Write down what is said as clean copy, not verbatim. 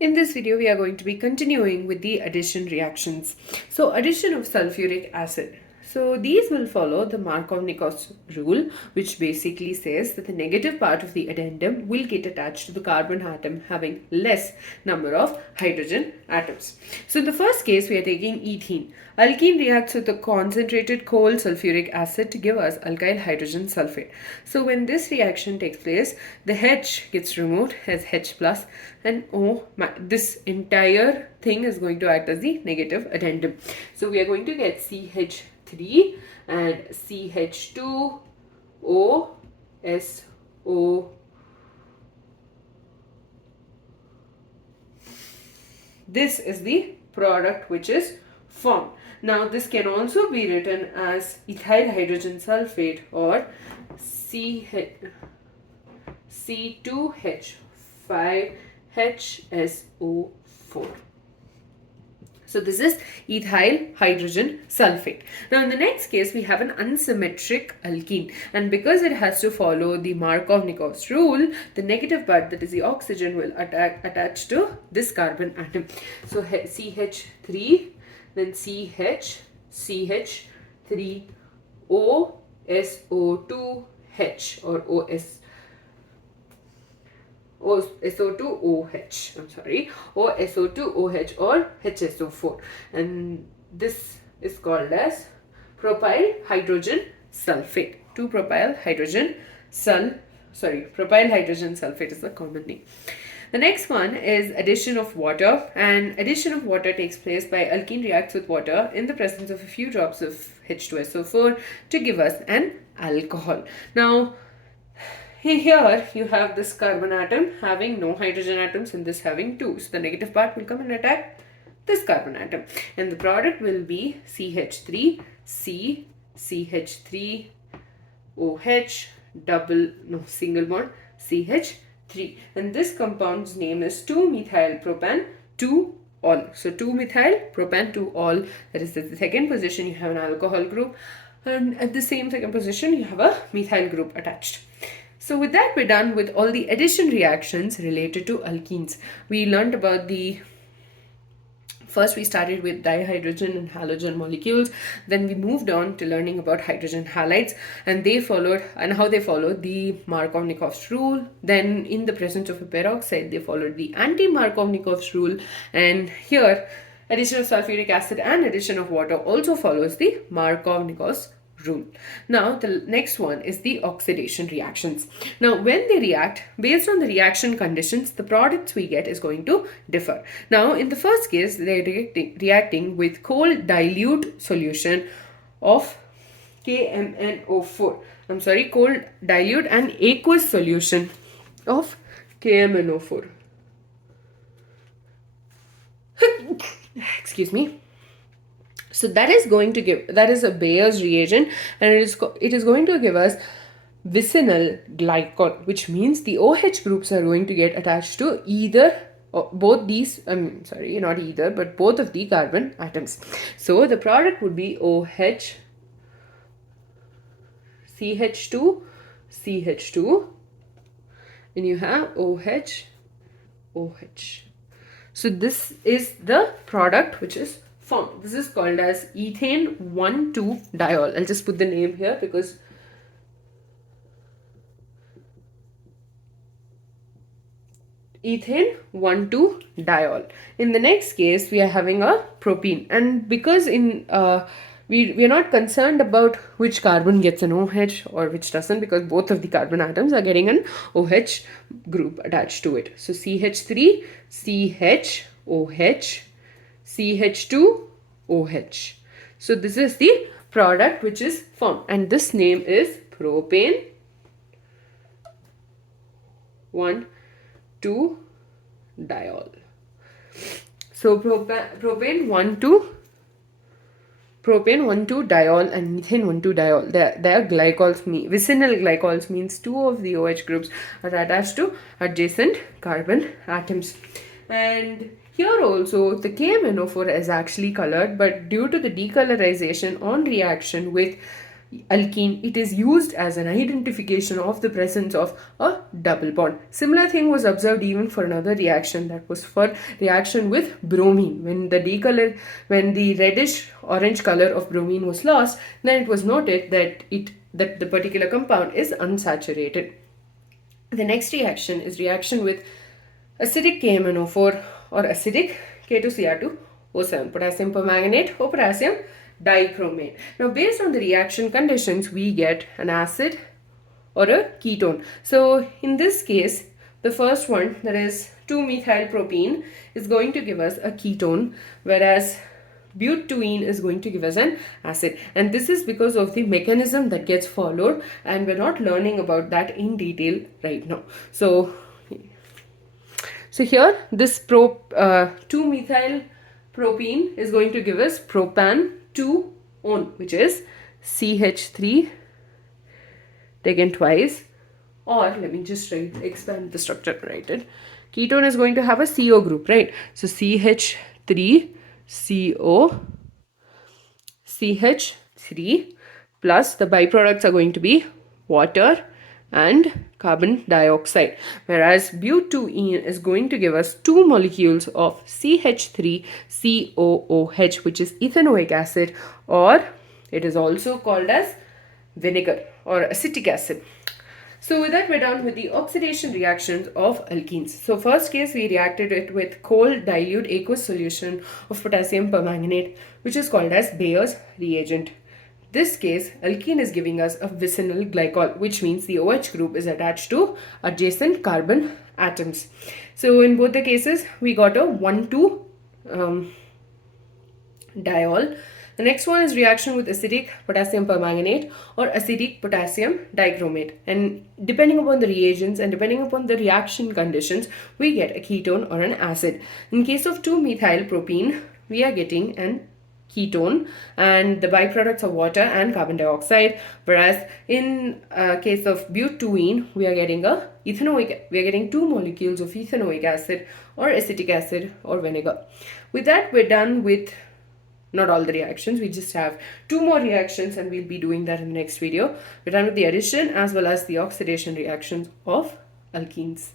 In this video, we are going to be continuing with the addition reactions. So, addition of sulfuric acid. So, these will follow the Markov-Nichols rule, which basically says that the negative part of the addendum will get attached to the carbon atom having less number of hydrogen atoms. So, in the first case, we are taking ethene. Alkene reacts with a concentrated cold sulfuric acid to give us alkyl hydrogen sulfate. So when this reaction takes place, the H gets removed as H plus and O. This entire thing is going to act as the negative addendum. So we are going to get CH3 and CH2O SO. This is the product which is formed. Now this can also be written as ethyl hydrogen sulfate or C2H5HSO4. So this is ethyl hydrogen sulfate. Now in the next case, we have an unsymmetric alkene, and because it has to follow the Markov-Nichols rule, the negative part, that is the oxygen, will attach to this carbon atom. So CH3, then CH, CH3O, SO2H or SO2OH, I'm sorry, or SO2OH or HSO4, and this is called as propyl hydrogen sulfate. 2-propyl hydrogen propyl hydrogen sulfate is the common name. The next one is addition of water, and addition of water takes place by alkene reacts with water in the presence of a few drops of H2SO4 to give us an alcohol. Now here you have this carbon atom having no hydrogen atoms and this having 2. So the negative part will come and attack this carbon atom, and the product will be CH3, C, CH3OH, single bond, CH3. And this compound's name is 2-methyl-propan-2-ol. So 2-methyl-propan-2-ol, that is at the second position you have an alcohol group, and at the same second position you have a methyl group attached. So with that, we're done with all the addition reactions related to alkenes. We learned about first we started with dihydrogen and halogen molecules, then we moved on to learning about hydrogen halides, and how they followed the Markov-Nichols rule. Then in the presence of a peroxide, they followed the anti-Markov-Nichols rule, and here addition of sulfuric acid and addition of water also follows the Markov-Nichols rule. Now the next one is the oxidation reactions. Now when they react, based on the reaction conditions, the products we get is going to differ. Now in the first case, they are reacting with cold dilute solution of KMNO4. I'm sorry, cold dilute and aqueous solution of KMNO4. Excuse me. So that is a Bayer's reagent, and it is going to give us vicinal glycol, which means the OH groups are going to get attached to both of the carbon atoms. So the product would be OH, CH2, CH2, and you have OH, OH. So this is the product which is formed. This is called as ethane 1,2-diol. I'll just put the name here because ethane 1,2-diol. In the next case, we are having a propene, and because we are not concerned about which carbon gets an OH or which doesn't, because both of the carbon atoms are getting an OH group attached to it. So CH3, CH, OH, CH2OH. So this is the product which is formed, and this name is propane 1,2-diol. So propane 1,2-diol and methane 1,2-diol. Their glycols vicinal glycols means 2 of the OH groups are attached to adjacent carbon atoms. And here also the KMNO4 is actually colored, but due to the decolorization on reaction with alkene, it is used as an identification of the presence of a double bond. Similar thing was observed even for another reaction, that was for reaction with bromine. When the reddish orange color of bromine was lost, then it was noted that the particular compound is unsaturated. The next reaction is reaction with acidic KMnO4 or acidic K2Cr2O7, potassium permanganate or potassium dichromate. Now, based on the reaction conditions, we get an acid or a ketone. So, in this case, the first one, that is 2-methylpropene, is going to give us a ketone, whereas butene is going to give us an acid. And this is because of the mechanism that gets followed, and we're not learning about that in detail right now. So here, this 2-methylpropene is going to give us propan-2-one, which is CH3 taken twice, or let me just expand the structure, write it. Ketone is going to have a CO group, right? So CH3CO, CH3, plus the byproducts are going to be water and carbon dioxide, whereas butene is going to give us 2 molecules of CH3COOH, which is ethanoic acid, or it is also called as vinegar or acetic acid. So with that, we're done with the oxidation reactions of alkenes. So first case, we reacted it with cold dilute aqueous solution of potassium permanganate, which is called as Bayer's reagent. This case, alkene is giving us a vicinal glycol, which means the OH group is attached to adjacent carbon atoms. So in both the cases, we got a 1,2 diol. The next one is reaction with acidic potassium permanganate or acidic potassium dichromate. And depending upon the reagents and depending upon the reaction conditions, we get a ketone or an acid. In case of 2-methylpropene, we are getting an ketone, and the byproducts are water and carbon dioxide, whereas in case of butene, we are getting 2 molecules of ethanoic acid or acetic acid or vinegar. With that, we're done with not all the reactions. We just have 2 more reactions, and we'll be doing that in the next video. We're done with the addition as well as the oxidation reactions of alkenes.